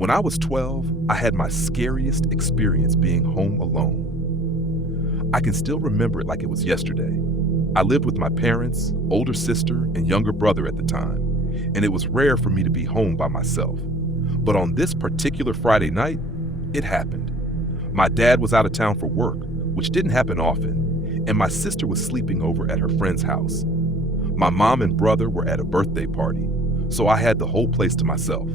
When I was 12, I had my scariest experience being home alone. I can still remember it like it was yesterday. I lived with my parents, older sister, and younger brother at the time, and it was rare for me to be home by myself. But on this particular Friday night, it happened. My dad was out of town for work, which didn't happen often, and my sister was sleeping over at her friend's house. My mom and brother were at a birthday party, so I had the whole place to myself.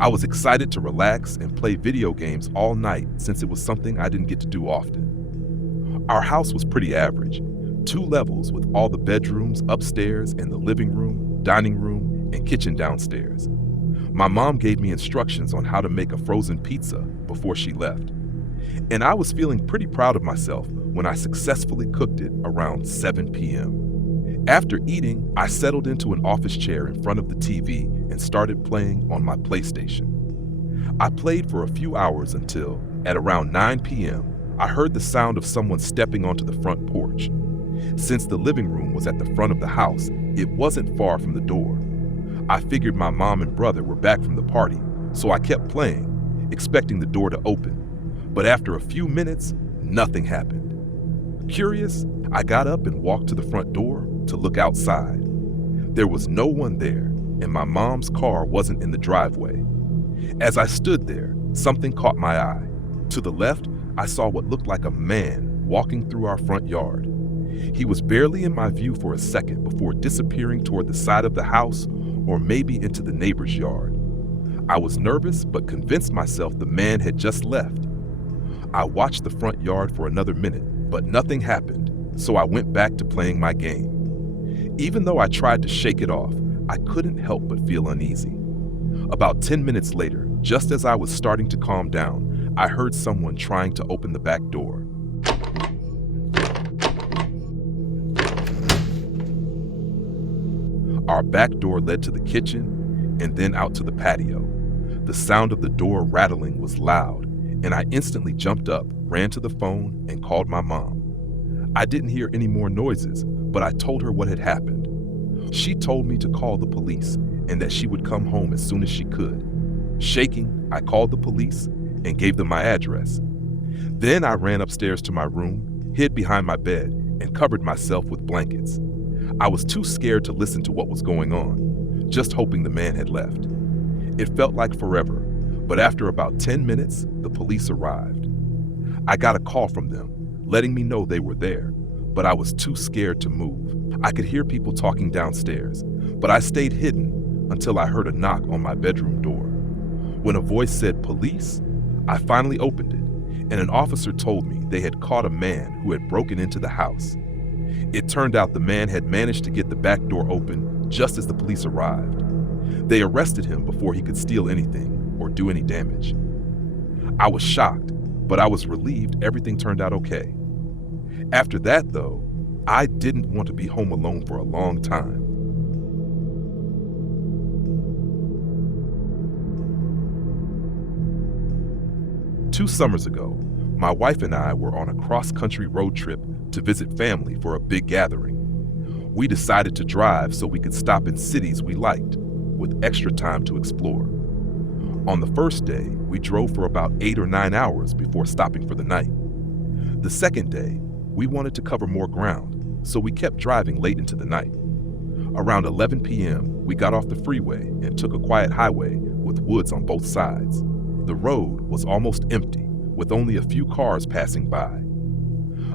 I was excited to relax and play video games all night since it was something I didn't get to do often. Our house was pretty average, 2 levels with all the bedrooms upstairs and the living room, dining room, and kitchen downstairs. My mom gave me instructions on how to make a frozen pizza before she left, and I was feeling pretty proud of myself when I successfully cooked it around 7 p.m. After eating, I settled into an office chair in front of the TV and started playing on my PlayStation. I played for a few hours until, at around 9 p.m., I heard the sound of someone stepping onto the front porch. Since the living room was at the front of the house, it wasn't far from the door. I figured my mom and brother were back from the party, so I kept playing, expecting the door to open. But after a few minutes, nothing happened. Curious, I got up and walked to the front door to look outside. There was no one there, and my mom's car wasn't in the driveway. As I stood there, something caught my eye. To the left, I saw what looked like a man walking through our front yard. He was barely in my view for a second before disappearing toward the side of the house or maybe into the neighbor's yard. I was nervous but convinced myself the man had just left. I watched the front yard for another minute, but nothing happened, so I went back to playing my game. Even though I tried to shake it off, I couldn't help but feel uneasy. About 10 minutes later, just as I was starting to calm down, I heard someone trying to open the back door. Our back door led to the kitchen and then out to the patio. The sound of the door rattling was loud, and I instantly jumped up, ran to the phone, and called my mom. I didn't hear any more noises, but I told her what had happened. She told me to call the police and that she would come home as soon as she could. Shaking, I called the police and gave them my address. Then I ran upstairs to my room, hid behind my bed, and covered myself with blankets. I was too scared to listen to what was going on, just hoping the man had left. It felt like forever, but after about 10 minutes, the police arrived. I got a call from them, letting me know they were there, but I was too scared to move. I could hear people talking downstairs, but I stayed hidden until I heard a knock on my bedroom door. When a voice said police, I finally opened it, and an officer told me they had caught a man who had broken into the house. It turned out the man had managed to get the back door open just as the police arrived. They arrested him before he could steal anything or do any damage. I was shocked, but I was relieved everything turned out okay. After that, though, I didn't want to be home alone for a long time. Two summers ago, my wife and I were on a cross-country road trip to visit family for a big gathering. We decided to drive so we could stop in cities we liked, with extra time to explore. On the first day, we drove for about 8 or 9 hours before stopping for the night. The second day, we wanted to cover more ground, so we kept driving late into the night. Around 11 p.m., we got off the freeway and took a quiet highway with woods on both sides. The road was almost empty, with only a few cars passing by.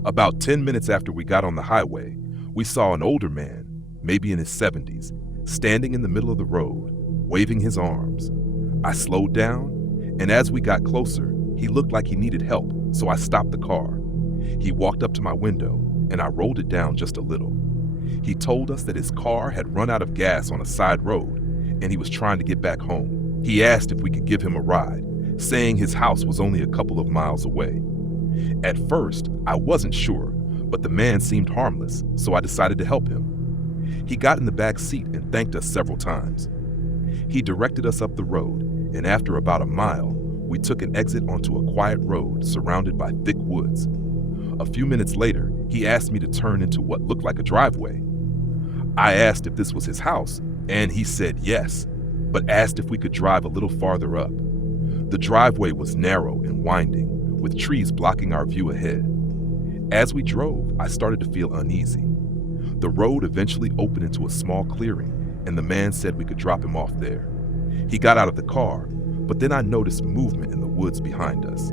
About 10 minutes after we got on the highway, we saw an older man, maybe in his 70s, standing in the middle of the road, waving his arms. I slowed down, and as we got closer, he looked like he needed help, so I stopped the car. He walked up to my window, and I rolled it down just a little. He told us that his car had run out of gas on a side road, and he was trying to get back home. He asked if we could give him a ride, saying his house was only a couple of miles away. At first, I wasn't sure, but the man seemed harmless, so I decided to help him. He got in the back seat and thanked us several times. He directed us up the road, and after about a mile, we took an exit onto a quiet road surrounded by thick woods. A few minutes later, he asked me to turn into what looked like a driveway. I asked if this was his house, and he said yes, but asked if we could drive a little farther up. The driveway was narrow and winding, with trees blocking our view ahead. As we drove, I started to feel uneasy. The road eventually opened into a small clearing, and the man said we could drop him off there. He got out of the car, but then I noticed movement in the woods behind us.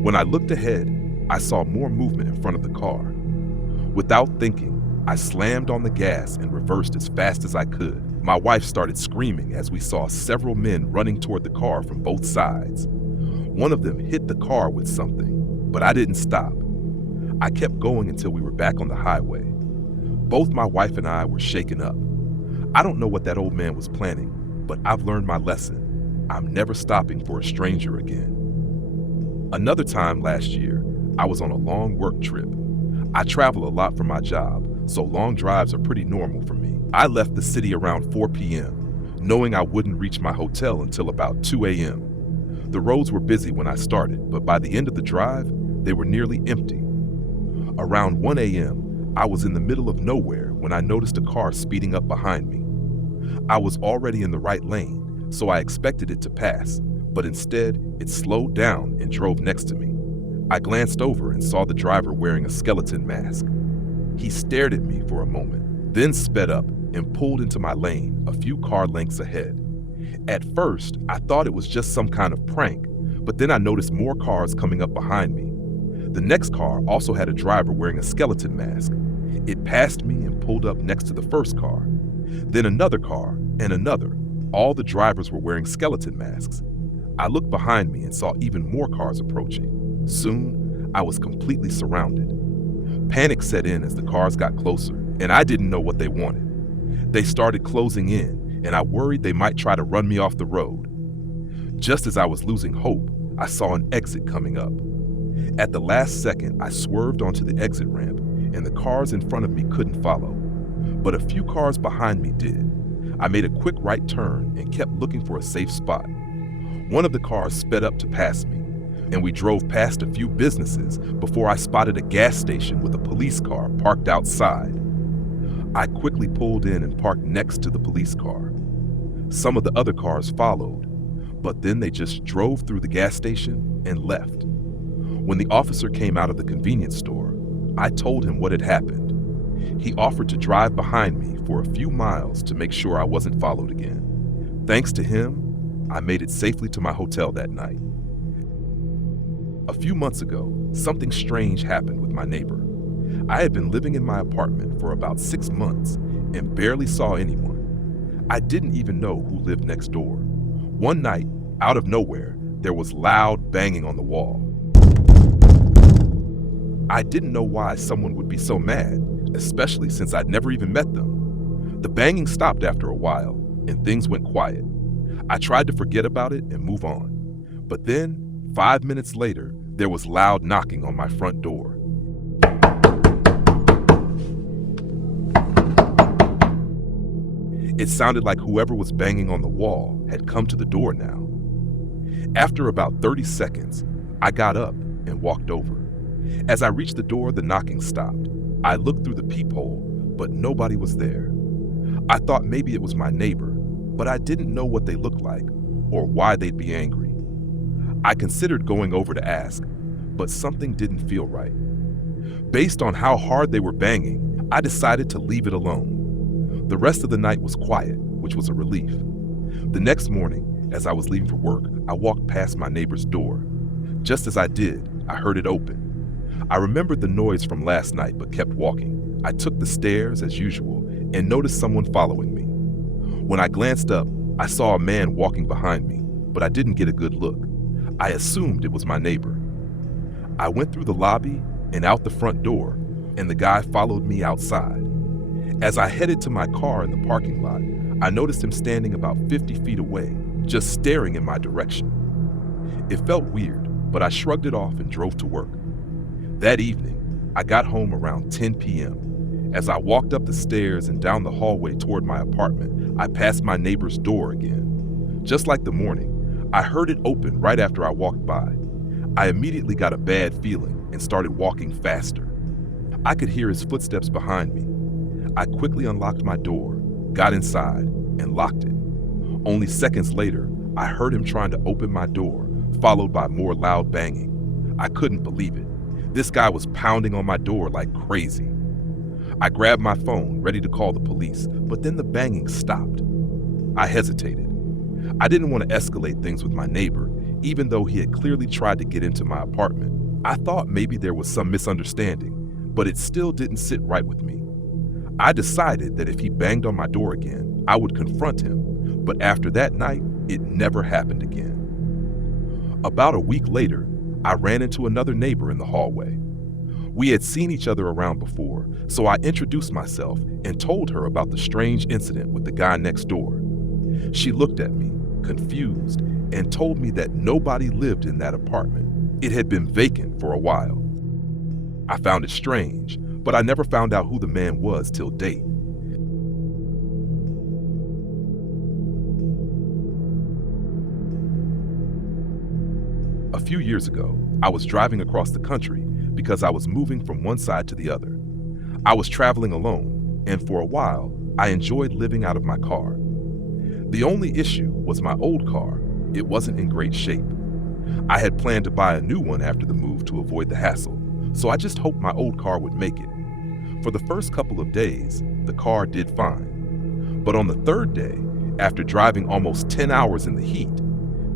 When I looked ahead, I saw more movement in front of the car. Without thinking, I slammed on the gas and reversed as fast as I could. My wife started screaming as we saw several men running toward the car from both sides. One of them hit the car with something, but I didn't stop. I kept going until we were back on the highway. Both my wife and I were shaken up. I don't know what that old man was planning, but I've learned my lesson. I'm never stopping for a stranger again. Another time last year, I was on a long work trip. I travel a lot for my job, so long drives are pretty normal for me. I left the city around 4 p.m., knowing I wouldn't reach my hotel until about 2 a.m. The roads were busy when I started, but by the end of the drive, they were nearly empty. Around 1 a.m., I was in the middle of nowhere when I noticed a car speeding up behind me. I was already in the right lane, so I expected it to pass, but instead, it slowed down and drove next to me. I glanced over and saw the driver wearing a skeleton mask. He stared at me for a moment, then sped up and pulled into my lane a few car lengths ahead. At first, I thought it was just some kind of prank, but then I noticed more cars coming up behind me. The next car also had a driver wearing a skeleton mask. It passed me and pulled up next to the first car. Then another car and another. All the drivers were wearing skeleton masks. I looked behind me and saw even more cars approaching. Soon, I was completely surrounded. Panic set in as the cars got closer, and I didn't know what they wanted. They started closing in, and I worried they might try to run me off the road. Just as I was losing hope, I saw an exit coming up. At the last second, I swerved onto the exit ramp, and the cars in front of me couldn't follow. But a few cars behind me did. I made a quick right turn and kept looking for a safe spot. One of the cars sped up to pass me, and we drove past a few businesses before I spotted a gas station with a police car parked outside. I quickly pulled in and parked next to the police car. Some of the other cars followed, but then they just drove through the gas station and left. When the officer came out of the convenience store, I told him what had happened. He offered to drive behind me for a few miles to make sure I wasn't followed again. Thanks to him, I made it safely to my hotel that night. A few months ago, something strange happened with my neighbor. I had been living in my apartment for about 6 months and barely saw anyone. I didn't even know who lived next door. One night, out of nowhere, there was loud banging on the wall. I didn't know why someone would be so mad, especially since I'd never even met them. The banging stopped after a while, and things went quiet. I tried to forget about it and move on. But then, 5 minutes later, there was loud knocking on my front door. It sounded like whoever was banging on the wall had come to the door now. After about 30 seconds, I got up and walked over. As I reached the door, the knocking stopped. I looked through the peephole, but nobody was there. I thought maybe it was my neighbor, but I didn't know what they looked like or why they'd be angry. I considered going over to ask, but something didn't feel right. Based on how hard they were banging, I decided to leave it alone. The rest of the night was quiet, which was a relief. The next morning, as I was leaving for work, I walked past my neighbor's door. Just as I did, I heard it open. I remembered the noise from last night but kept walking. I took the stairs as usual and noticed someone following me. When I glanced up, I saw a man walking behind me, but I didn't get a good look. I assumed it was my neighbor. I went through the lobby and out the front door, and the guy followed me outside. As I headed to my car in the parking lot, I noticed him standing about 50 feet away, just staring in my direction. It felt weird, but I shrugged it off and drove to work. That evening, I got home around 10 p.m. As I walked up the stairs and down the hallway toward my apartment, I passed my neighbor's door again. Just like the morning, I heard it open right after I walked by. I immediately got a bad feeling and started walking faster. I could hear his footsteps behind me. I quickly unlocked my door, got inside, and locked it. Only seconds later, I heard him trying to open my door, followed by more loud banging. I couldn't believe it. This guy was pounding on my door like crazy. I grabbed my phone, ready to call the police, but then the banging stopped. I hesitated. I didn't want to escalate things with my neighbor, even though he had clearly tried to get into my apartment. I thought maybe there was some misunderstanding, but it still didn't sit right with me. I decided that if he banged on my door again, I would confront him, but after that night, it never happened again. About a week later, I ran into another neighbor in the hallway. We had seen each other around before, so I introduced myself and told her about the strange incident with the guy next door. She looked at me, confused, and told me that nobody lived in that apartment. It had been vacant for a while. I found it strange, but I never found out who the man was till date. A few years ago, I was driving across the country because I was moving from one side to the other. I was traveling alone, and for a while, I enjoyed living out of my car. The only issue was my old car. It wasn't in great shape. I had planned to buy a new one after the move to avoid the hassle, so I just hoped my old car would make it. For the first couple of days, the car did fine. But on the third day, after driving almost 10 hours in the heat,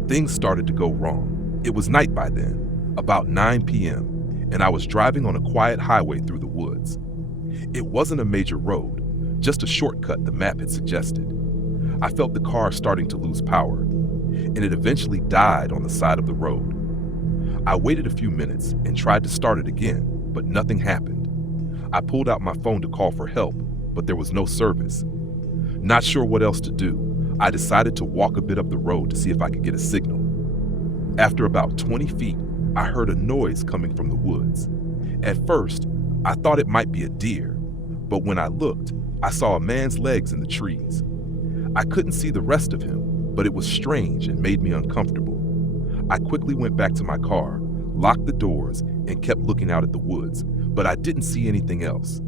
things started to go wrong. It was night by then, about 9 p.m., and I was driving on a quiet highway through the woods. It wasn't a major road, just a shortcut the map had suggested. I felt the car starting to lose power, and it eventually died on the side of the road. I waited a few minutes and tried to start it again, but nothing happened. I pulled out my phone to call for help, but there was no service. Not sure what else to do, I decided to walk a bit up the road to see if I could get a signal. After about 20 feet, I heard a noise coming from the woods. At first, I thought it might be a deer, but when I looked, I saw a man's legs in the trees. I couldn't see the rest of him, but it was strange and made me uncomfortable. I quickly went back to my car, locked the doors, and kept looking out at the woods, but I didn't see anything else.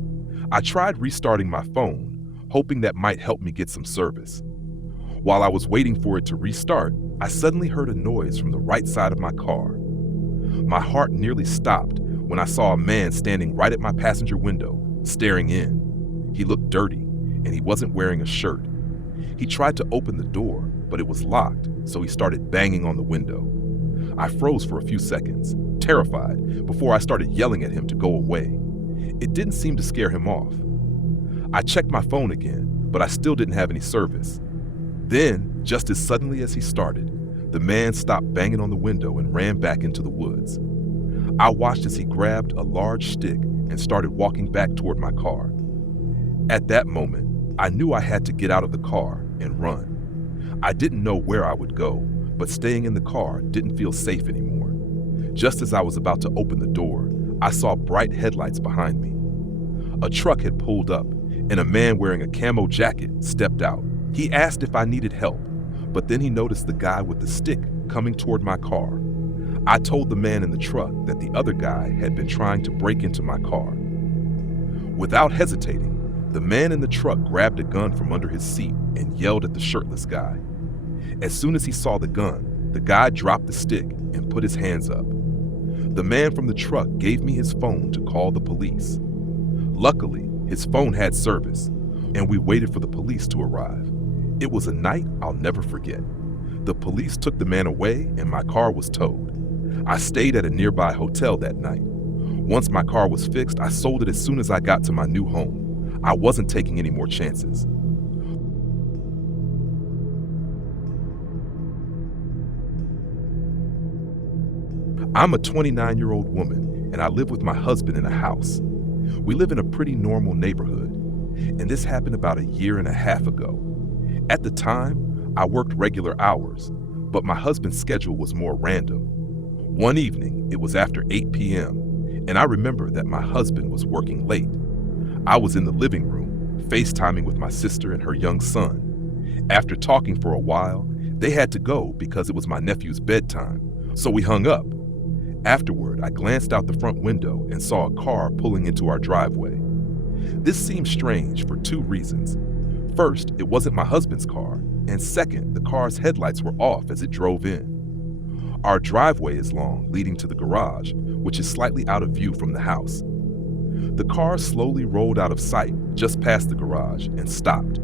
I tried restarting my phone, hoping that might help me get some service. While I was waiting for it to restart, I suddenly heard a noise from the right side of my car. My heart nearly stopped when I saw a man standing right at my passenger window, staring in. He looked dirty, and he wasn't wearing a shirt. He tried to open the door, but it was locked, so he started banging on the window. I froze for a few seconds, terrified, before I started yelling at him to go away. It didn't seem to scare him off. I checked my phone again, but I still didn't have any service. Then, just as suddenly as he started, the man stopped banging on the window and ran back into the woods. I watched as he grabbed a large stick and started walking back toward my car. At that moment, I knew I had to get out of the car and run. I didn't know where I would go, but staying in the car didn't feel safe anymore. Just as I was about to open the door, I saw bright headlights behind me. A truck had pulled up, and a man wearing a camo jacket stepped out. He asked if I needed help, but then he noticed the guy with the stick coming toward my car. I told the man in the truck that the other guy had been trying to break into my car. Without hesitating, the man in the truck grabbed a gun from under his seat and yelled at the shirtless guy. As soon as he saw the gun, the guy dropped the stick and put his hands up. The man from the truck gave me his phone to call the police. Luckily, his phone had service, and we waited for the police to arrive. It was a night I'll never forget. The police took the man away and my car was towed. I stayed at a nearby hotel that night. Once my car was fixed, I sold it as soon as I got to my new home. I wasn't taking any more chances. I'm a 29-year-old woman, and I live with my husband in a house. We live in a pretty normal neighborhood, and this happened about a year and a half ago. At the time, I worked regular hours, but my husband's schedule was more random. One evening, it was after 8 p.m., and I remember that my husband was working late. I was in the living room, FaceTiming with my sister and her young son. After talking for a while, they had to go because it was my nephew's bedtime, so we hung up. Afterward, I glanced out the front window and saw a car pulling into our driveway. This seemed strange for two reasons. First, it wasn't my husband's car, and second, the car's headlights were off as it drove in. Our driveway is long, leading to the garage, which is slightly out of view from the house. The car slowly rolled out of sight just past the garage and stopped.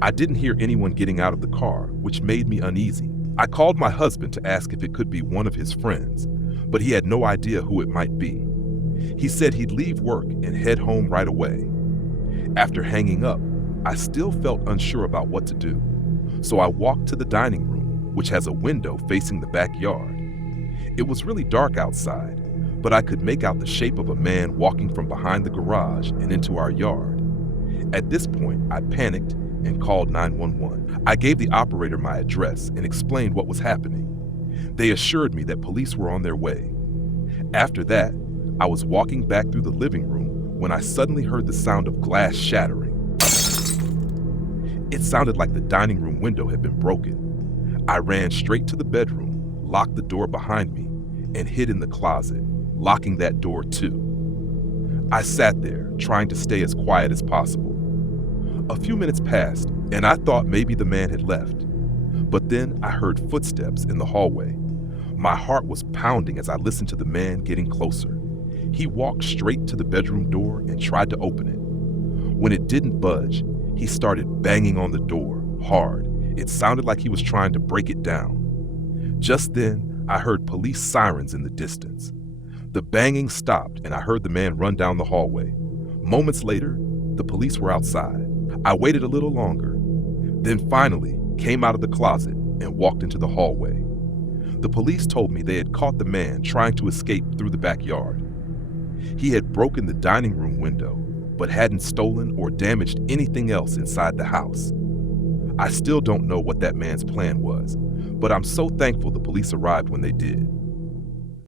I didn't hear anyone getting out of the car, which made me uneasy. I called my husband to ask if it could be one of his friends, but he had no idea who it might be. He said he'd leave work and head home right away. After hanging up, I still felt unsure about what to do, so I walked to the dining room, which has a window facing the backyard. It was really dark outside, but I could make out the shape of a man walking from behind the garage and into our yard. At this point, I panicked and called 911. I gave the operator my address and explained what was happening. They assured me that police were on their way. After that, I was walking back through the living room when I suddenly heard the sound of glass shattering. It sounded like the dining room window had been broken. I ran straight to the bedroom, locked the door behind me, and hid in the closet, locking that door too. I sat there, trying to stay as quiet as possible. A few minutes passed, and I thought maybe the man had left. But then I heard footsteps in the hallway. My heart was pounding as I listened to the man getting closer. He walked straight to the bedroom door and tried to open it. When it didn't budge, he started banging on the door, hard. It sounded like he was trying to break it down. Just then, I heard police sirens in the distance. The banging stopped, and I heard the man run down the hallway. Moments later, the police were outside. I waited a little longer, then finally came out of the closet and walked into the hallway. The police told me they had caught the man trying to escape through the backyard. He had broken the dining room window, but hadn't stolen or damaged anything else inside the house. I still don't know what that man's plan was, but I'm so thankful the police arrived when they did.